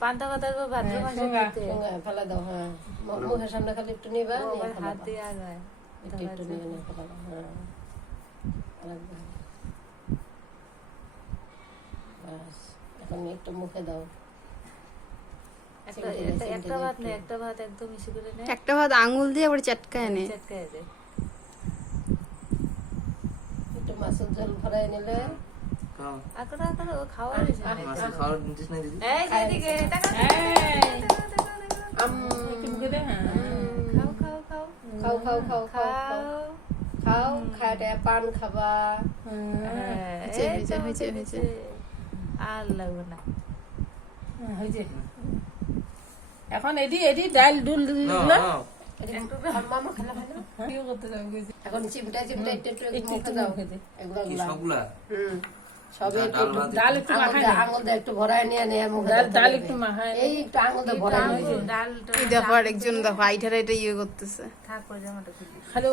পান্তা ভাত ভাদ্র মাসে খেতে ফেলা দাও। হ্যাঁ, মুখের সামনে খালি একটু নিবা, হাত দিয়ে আগায় একটু নিয়ে নিয়ে ফেলা দাও। হ্যাঁ, আরেকবার। ব্যাস, এখন একটু মুখে দাও। একটা ভাত নেই, একটা ভাত একদম ইসে করে নেয়, একটা ভাত আঙুল দিয়ে আবার চটকায় নে। চটকায় দেয়। একটু মাছের ঝোল ভরাই নিলে আকড়া আকড়া ও খাওয়া হয়েছে। খাওয়ার নির্দেশ নাই দিদি। এই যে এদিকে টাকা খাও খাও খাও খাও খাও খাও খাও খাও, খায় পান খাবা। হয়েছে। আর লাগবে না। এখন এডি এডি ডাল ডুল না মামা খেলা হয় না? এখন চিমটা চিমটা একটু একটু মুখে দাও। একবার কি সবগুলা সবে একটু ডাল ভাত ডাল একটু মাখায় আঙুল দিয়ে একটু ভরাই নিয়ে নিয়ে মুখে দাও। ডাল একটু মাখায় এই একটু আঙুল দিয়ে ভরাই নিয়ে ডালটা দেখো আরেকজন দেখো আইঠারা এটা ইয়ে করতেছে। থাক করে জামাটা খুলে খালি